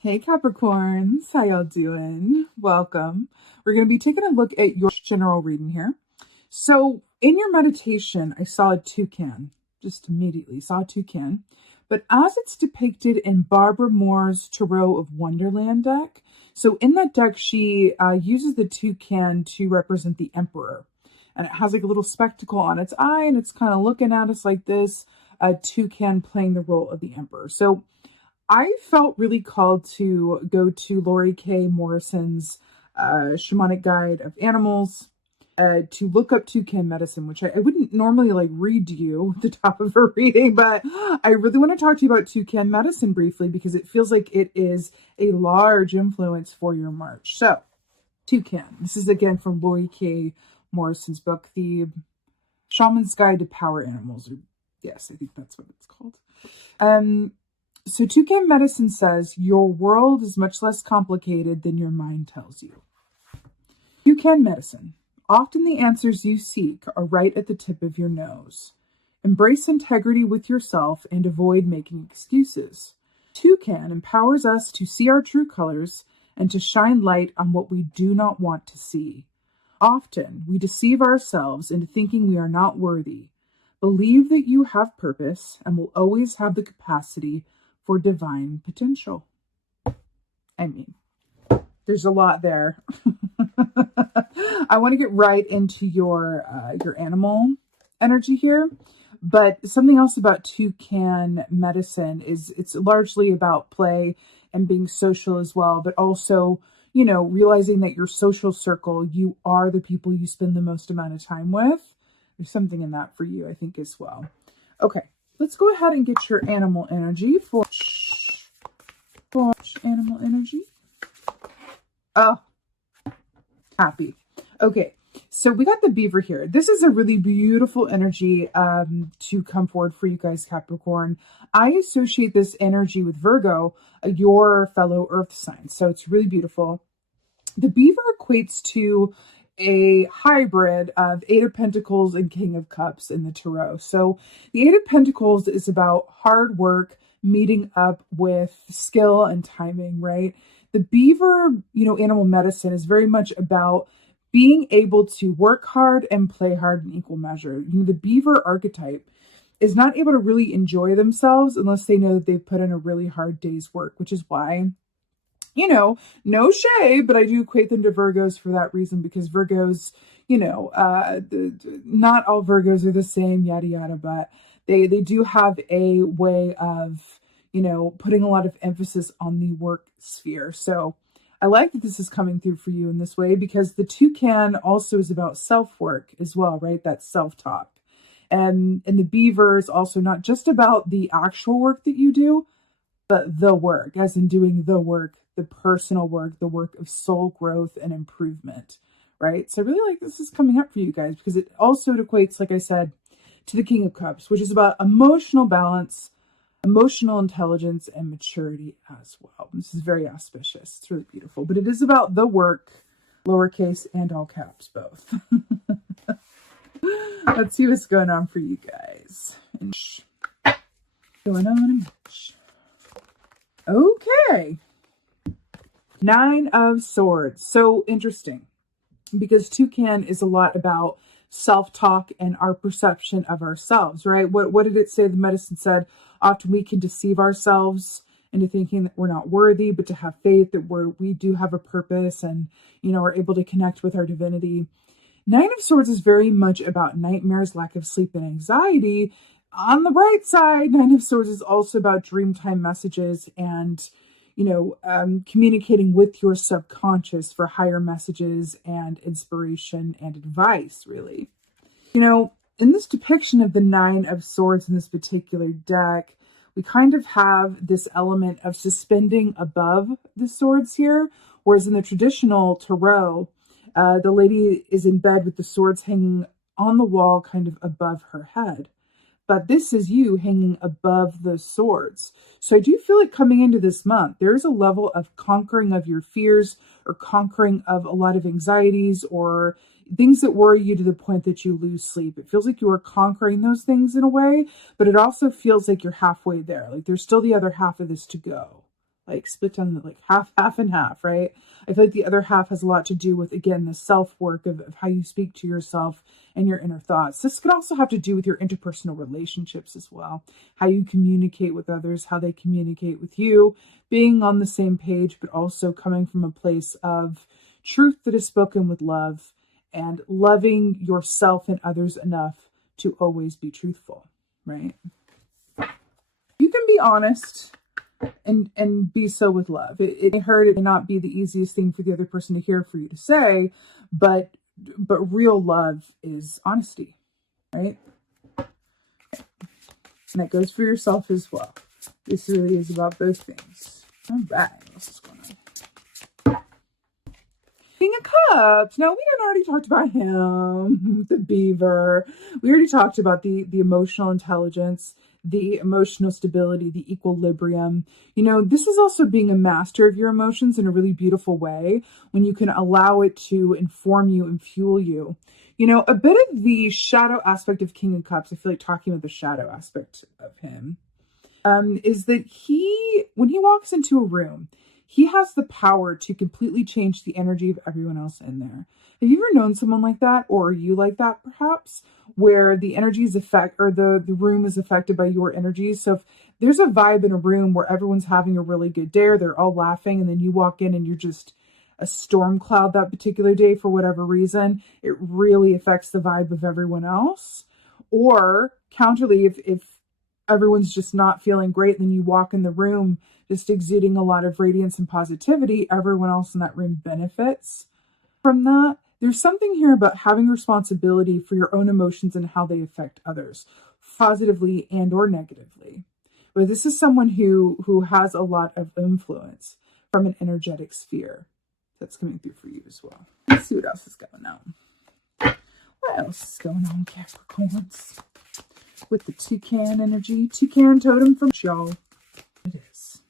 Hey Capricorns, how y'all doing? Welcome. We're going to be taking a look at your general reading here. So in your meditation, I saw a toucan, just immediately saw a toucan. But as it's depicted in Barbara Moore's Tarot of Wonderland deck, so in that deck, she uses the toucan to represent the Emperor. And it has like a little spectacle on its eye, and it's kind of looking at us like this, a toucan playing the role of the Emperor. So I felt really called to go to Lori K. Morrison's Shamanic Guide of Animals to look up toucan medicine, which I wouldn't normally like read to you at the top of a reading, but I really want to talk to you about toucan medicine briefly because it feels like it is a large influence for your March. So, toucan. This is again from Lori K. Morrison's book, The Shaman's Guide to Power Animals. Or, yes, I think that's what it's called. So toucan medicine says, your world is much less complicated than your mind tells you. Toucan medicine. Often the answers you seek are right at the tip of your nose. Embrace integrity with yourself and avoid making excuses. Toucan empowers us to see our true colors and to shine light on what we do not want to see. Often we deceive ourselves into thinking we are not worthy. Believe that you have purpose and will always have the capacity for divine potential. I mean, there's a lot there. I want to get right into your animal energy here, but something else about toucan medicine is it's largely about play and being social as well, but also, you know, realizing that your social circle, you are the people you spend the most amount of time with. There's something in that for you, I think, as well. Okay. Let's go ahead and get your animal energy for animal energy. Oh, happy. Okay, so we got the beaver here. This is a really beautiful energy to come forward for you guys, Capricorn. I associate this energy with Virgo, your fellow earth sign. So it's really beautiful. The beaver equates to a hybrid of Eight of Pentacles and King of Cups in the Tarot. So the Eight of Pentacles is about hard work, meeting up with skill and timing, right? The beaver, animal medicine is very much about being able to work hard and play hard in equal measure. The beaver archetype is not able to really enjoy themselves unless they know that they've put in a really hard day's work, which is why no shade, but I do equate them to Virgos for that reason, because Virgos, not all Virgos are the same, yada, yada, but they do have a way of, putting a lot of emphasis on the work sphere. So I like that this is coming through for you in this way, because the toucan also is about self-work as well, right? That self-talk. And the beaver is also not just about the actual work that you do, but the work, as in doing the work, the personal work, the work of soul growth and improvement, right? So I really like this is coming up for you guys, because it also equates, like I said, to the King of Cups, which is about emotional balance, emotional intelligence, and maturity as well. This is very auspicious. It's really beautiful, but it is about the work, lowercase and all caps, both. Let's see what's going on for you guys. Going on in March. Okay. Nine of Swords. So interesting, because toucan is a lot about self-talk and our perception of ourselves, right? What did it say? The medicine said, often we can deceive ourselves into thinking that we're not worthy, but to have faith that we do have a purpose and, are able to connect with our divinity. Nine of Swords is very much about nightmares, lack of sleep, and anxiety. On the bright side, Nine of Swords is also about dreamtime messages and, communicating with your subconscious for higher messages and inspiration and advice, really. In this depiction of the Nine of Swords in this particular deck, we kind of have this element of suspending above the swords here, whereas in the traditional tarot, the lady is in bed with the swords hanging on the wall kind of above her head. But this is you hanging above the swords. So I do feel like coming into this month, there's a level of conquering of your fears or conquering of a lot of anxieties or things that worry you to the point that you lose sleep. It feels like you are conquering those things in a way, but it also feels like you're halfway there. Like there's still the other half of this to go. like split down like half and half, right? I feel like the other half has a lot to do with, again, the self-work of how you speak to yourself and your inner thoughts. This could also have to do with your interpersonal relationships as well, how you communicate with others, how they communicate with you, being on the same page, but also coming from a place of truth that is spoken with love and loving yourself and others enough to always be truthful, right? You can be honest and be so with love. It may hurt, it may not be the easiest thing for the other person to hear, for you to say, but real love is honesty, right? And that goes for yourself as well. This really is about both things. All right, what's this going on? King of Cups. Now, we already talked about him, the beaver. We already talked about the emotional intelligence, the emotional stability, the equilibrium. You know, this is also being a master of your emotions in a really beautiful way, when you can allow it to inform you and fuel you. You know, a bit of the shadow aspect of King of Cups, I feel like talking about the shadow aspect of him, is that when he walks into a room, he has the power to completely change the energy of everyone else in there. Have you ever known someone like that, or are you like that perhaps, where the energies the room is affected by your energies? So if there's a vibe in a room where everyone's having a really good day, or they're all laughing, and then you walk in and you're just a storm cloud that particular day for whatever reason, it really affects the vibe of everyone else. Or counterly, if everyone's just not feeling great, then you walk in the room just exuding a lot of radiance and positivity, everyone else in that room benefits from that. There's something here about having responsibility for your own emotions and how they affect others, positively and or negatively. But this is someone who has a lot of influence from an energetic sphere that's coming through for you as well. Let's see what else is going on. What else is going on, Capricorns? With the toucan energy. Toucan totem from y'all. It is.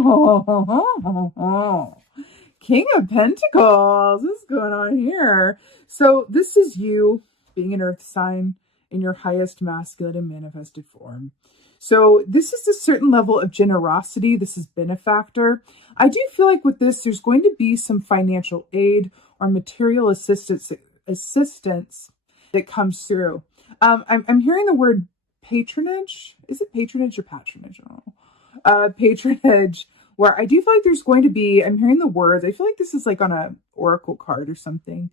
Oh, King of Pentacles. What's going on here? So this is you being an earth sign in your highest masculine and manifested form. So this is a certain level of generosity. This is benefactor. I do feel like with this, there's going to be some financial aid or material assistance that comes through. I'm hearing the word patronage. Is it patronage or patronage? I don't know. Patronage, where I do feel like there's going to be, I'm hearing the words, I feel like this is like on a oracle card or something,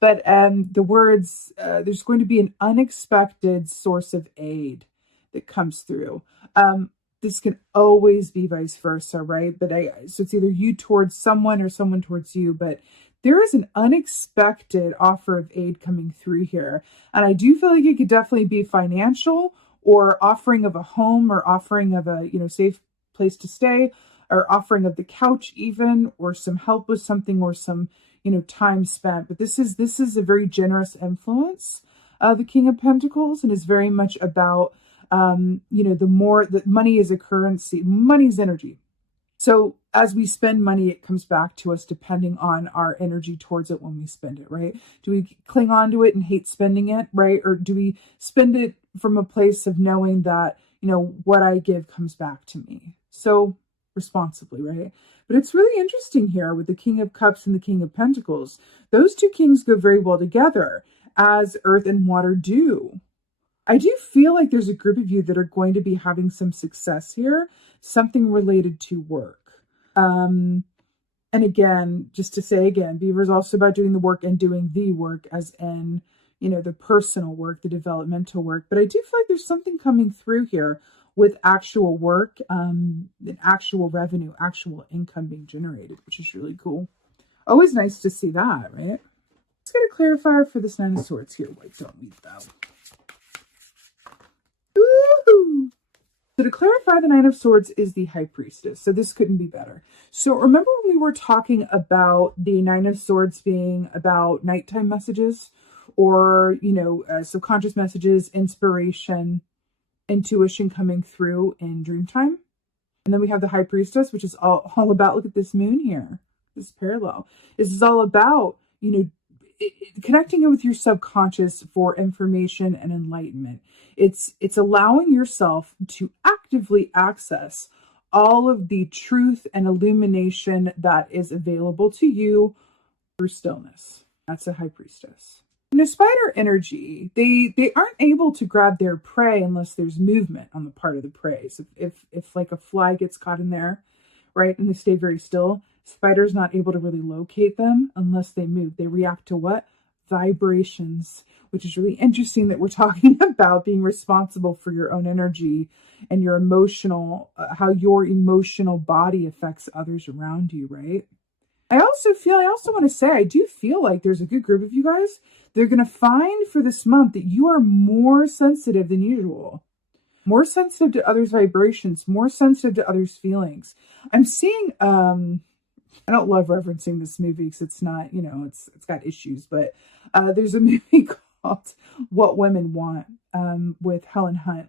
but the words, there's going to be an unexpected source of aid that comes through. This can always be vice versa, right? But so it's either you towards someone or someone towards you, but there is an unexpected offer of aid coming through here. And I do feel like it could definitely be financial, or offering of a home, or offering of a, safe place to stay, or offering of the couch even, or some help with something, or some, time spent. But this is a very generous influence, the King of Pentacles, and is very much about, the more that money is a currency, money's energy. So as we spend money, it comes back to us depending on our energy towards it when we spend it, right? Do we cling on to it and hate spending it, right? Or do we spend it from a place of knowing that, what I give comes back to me? So responsibly, right? But it's really interesting here with the King of Cups and the King of Pentacles. Those two kings go very well together, as earth and water do. I do feel like there's a group of you that are going to be having some success here, something related to work. And again, just to say again, Beaver is also about doing the work and doing the work, as in, the personal work, the developmental work. But I do feel like there's something coming through here with actual work, and actual revenue, actual income being generated, which is really cool. Always nice to see that, right? Let's get a clarifier for this Nine of Swords here. White don't need that. So to clarify, the Nine of Swords is the High Priestess. So this couldn't be better. So remember when we were talking about the Nine of Swords being about nighttime messages, or, subconscious messages, inspiration, intuition coming through in dream time? And then we have the High Priestess, which is all about, look at this moon here, this parallel. This is all about, connecting it with your subconscious for information and enlightenment. It's allowing yourself to actively access all of the truth and illumination that is available to you through stillness. That's a high priestess. In a spider energy, they aren't able to grab their prey unless there's movement on the part of the prey. So if like a fly gets caught in there, right, and they stay very still, spider's not able to really locate them unless they move. They react to what? Vibrations, which is really interesting that we're talking about being responsible for your own energy and your emotional, how your emotional body affects others around you, right? I also want to say, I do feel like there's a good group of you guys. They're going to find for this month that you are more sensitive than usual, more sensitive to others' vibrations, more sensitive to others' feelings. I'm seeing, I don't love referencing this movie because it's not, it's got issues, but there's a movie called What Women Want with Helen Hunt.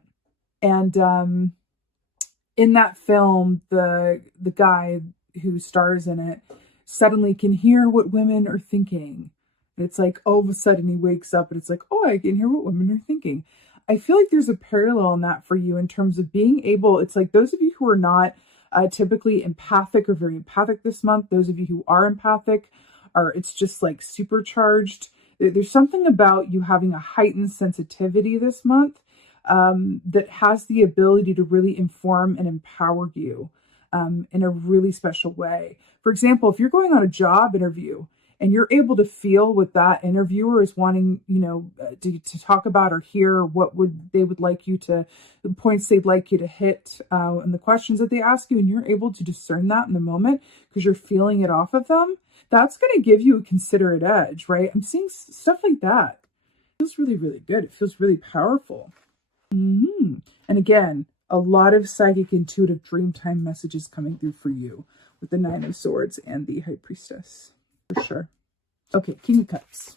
And in that film, the guy who stars in it suddenly can hear what women are thinking. It's like all of a sudden he wakes up and it's like, oh, I can hear what women are thinking. I feel like there's a parallel in that for you in terms of being able, it's like those of you who are not typically empathic or very empathic this month, those of you who are empathic it's just like supercharged. There's something about you having a heightened sensitivity this month that has the ability to really inform and empower you in a really special way. For example, if you're going on a job interview and you're able to feel what that interviewer is wanting, to talk about or hear, they would like you to, the points they'd like you to hit, and the questions that they ask you, and you're able to discern that in the moment because you're feeling it off of them, that's going to give you a considerate edge, right? I'm seeing stuff like that. It feels really, really good. It feels really powerful. And again, a lot of psychic, intuitive, dreamtime messages coming through for you with the Nine of Swords and the High Priestess, for sure. Okay, King of Cups.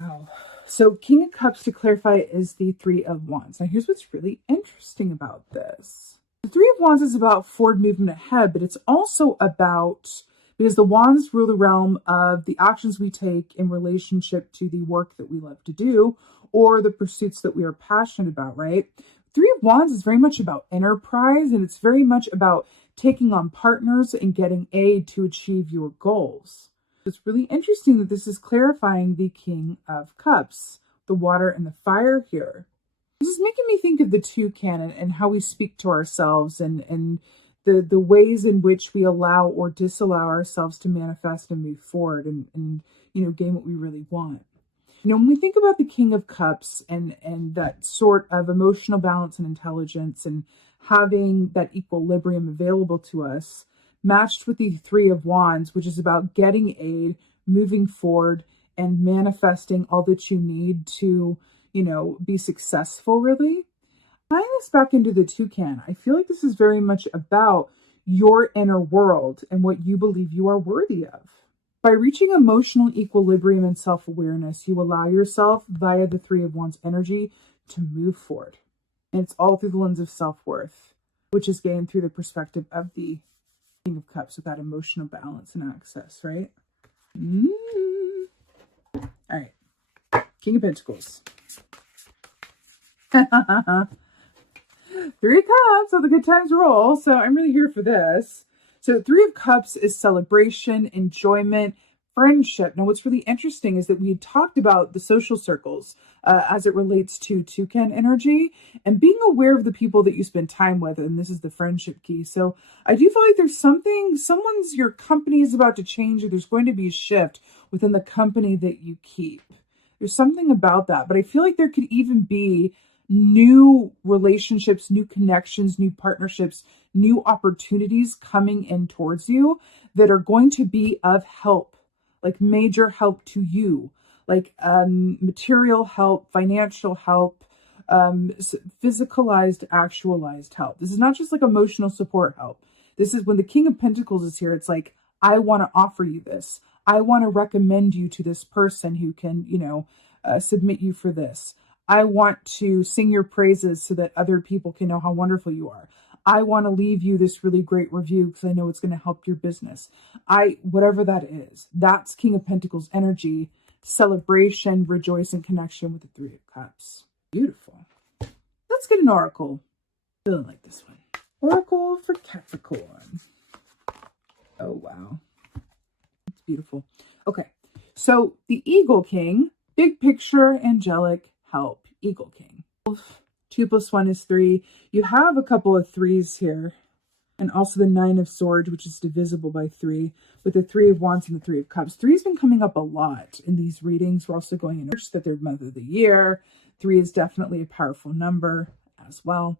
Wow. So King of Cups, to clarify, is the Three of Wands. Now, here's what's really interesting about this. The Three of Wands is about forward movement ahead, but it's also about, because the Wands rule the realm of the actions we take in relationship to the work that we love to do or the pursuits that we are passionate about, right? Three of Wands is very much about enterprise, and it's very much about taking on partners and getting aid to achieve your goals. It's really interesting that this is clarifying the King of Cups, the water and the fire here. This is making me think of the toucan and how we speak to ourselves and the ways in which we allow or disallow ourselves to manifest and move forward and gain what we really want. When we think about the King of Cups and that sort of emotional balance and intelligence and having that equilibrium available to us, matched with the Three of Wands, which is about getting aid, moving forward, and manifesting all that you need to, be successful, really. Tying this back into the toucan, I feel like this is very much about your inner world and what you believe you are worthy of. By reaching emotional equilibrium and self-awareness, you allow yourself, via the Three of Wands energy, to move forward. And it's all through the lens of self-worth, which is gained through the perspective of the King of Cups with that emotional balance and access, right? All right. King of Pentacles. Three of Cups, so the good times roll. So I'm really here for this. So Three of Cups is celebration, enjoyment, friendship. Now, what's really interesting is that we had talked about the social circles as it relates to toucan energy and being aware of the people that you spend time with. And this is the friendship key. So I do feel like there's your company is about to change, or there's going to be a shift within the company that you keep. There's something about that. But I feel like there could even be new relationships, new connections, new partnerships, new opportunities coming in towards you that are going to be of help, like major help to you, like material help, financial help, physicalized, actualized help. This is not just like emotional support help. This is when the King of Pentacles is here. It's like, I want to offer you this. I want to recommend you to this person who can, submit you for this. I want to sing your praises so that other people can know how wonderful you are. I want to leave you this really great review because I know it's going to help your business. Whatever that is, that's King of Pentacles energy, celebration, rejoicing, connection with the Three of Cups. Beautiful. Let's get an oracle. Feeling like this one. Oracle for Capricorn. Oh, wow. It's beautiful. Okay. So the Eagle King, big picture, angelic help, Eagle King. 2 + 1 is 3. You have a couple of 3s here. And also the 9 of Swords, which is divisible by 3, with the 3 of Wands and the 3 of Cups. 3 has been coming up a lot in these readings. We're also going in that they're month of the year. 3 is definitely a powerful number as well.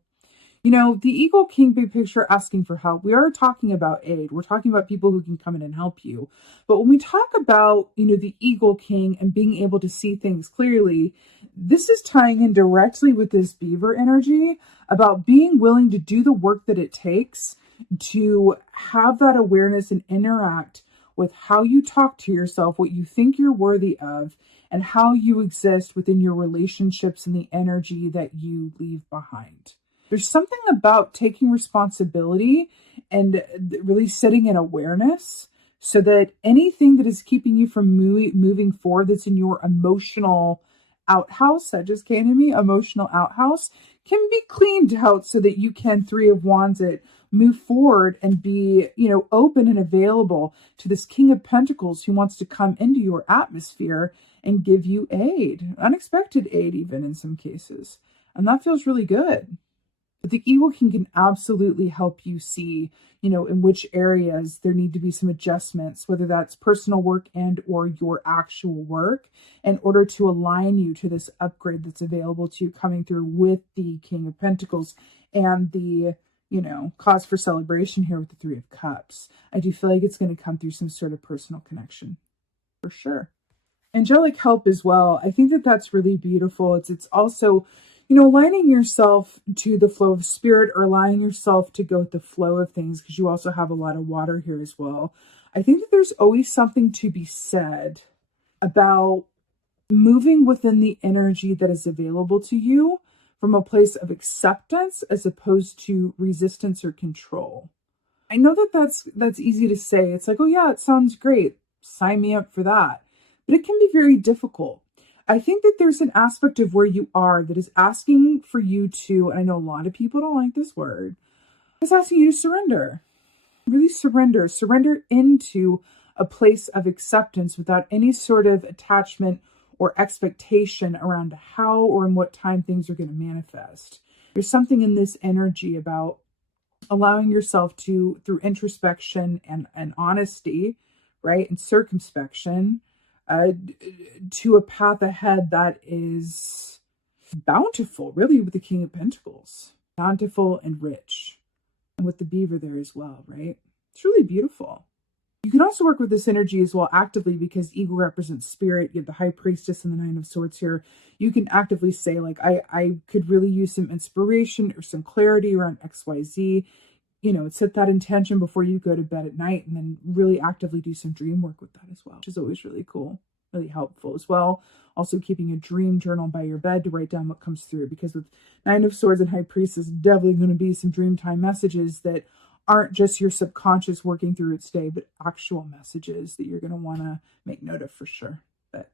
You know, the Eagle King, big picture, asking for help. We are talking about aid. We're talking about people who can come in and help you. But when we talk about, you know, the Eagle King and being able to see things clearly, this is tying in directly with this beaver energy about being willing to do the work that it takes to have that awareness and interact with how you talk to yourself, what you think you're worthy of, and how you exist within your relationships and the energy that you leave behind. There's something about taking responsibility and really sitting in awareness so that anything that is keeping you from moving forward that's in your emotional outhouse, that just came to me, emotional outhouse, can be cleaned out so that you can 3 of Wands it, move forward and be, you know, open and available to this King of Pentacles who wants to come into your atmosphere and give you aid, unexpected aid even in some cases. And that feels really good. But the Eagle King can absolutely help you see, you know, in which areas there need to be some adjustments, whether that's personal work and or your actual work, in order to align you to this upgrade that's available to you coming through with the King of Pentacles and the, you know, cause for celebration here with the 3 of Cups. I do feel like it's going to come through some sort of personal connection for sure. Angelic help as well. I think that that's really beautiful. It's also, you know, aligning yourself to the flow of spirit or allowing yourself to go with the flow of things, because you also have a lot of water here as well. I think that there's always something to be said about moving within the energy that is available to you from a place of acceptance as opposed to resistance or control. I know that that's easy to say. It's like, oh yeah, it sounds great. Sign me up for that. But it can be very difficult. I think that there's an aspect of where you are that is asking for you to, and I know a lot of people don't like this word, it's asking you to surrender. Really surrender. Surrender into a place of acceptance without any sort of attachment or expectation around how or in what time things are going to manifest. There's something in this energy about allowing yourself to, through introspection and honesty, right, and circumspection, to a path ahead that is bountiful, really, with the King of Pentacles. Bountiful and rich. And with the beaver there as well, right? It's really beautiful. You can also work with this energy as well actively, because eagle represents spirit. You have the High Priestess and the 9 of Swords here. You can actively say, like, I could really use some inspiration or some clarity around XYZ. You know, set that intention before you go to bed at night, and then really actively do some dream work with that as well, which is always really cool, really helpful as well. Also keeping a dream journal by your bed to write down what comes through, because with 9 of Swords and High Priestess, definitely going to be some dream time messages that aren't just your subconscious working through its day, but actual messages that you're going to want to make note of for sure. But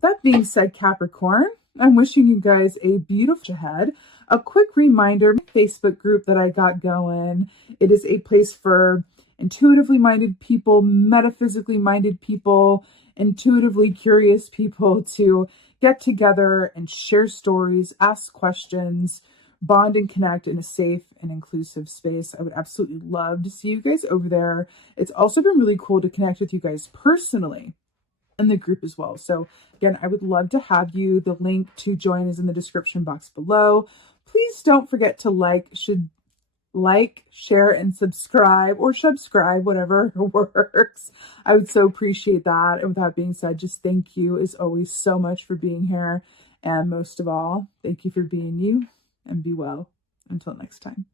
that being said, Capricorn, I'm wishing you guys a beautiful ahead. A quick reminder, my Facebook group that I got going, it is a place for intuitively minded people, metaphysically minded people, intuitively curious people to get together and share stories, ask questions, bond and connect in a safe and inclusive space. I would absolutely love to see you guys over there. It's also been really cool to connect with you guys personally in the group as well. So again, I would love to have you. The link to join is in the description box below. Please don't forget to like, share, and subscribe, or subscribe, whatever works. I would so appreciate that. And with that being said, just thank you as always so much for being here. And most of all, thank you for being you, and be well. Until next time.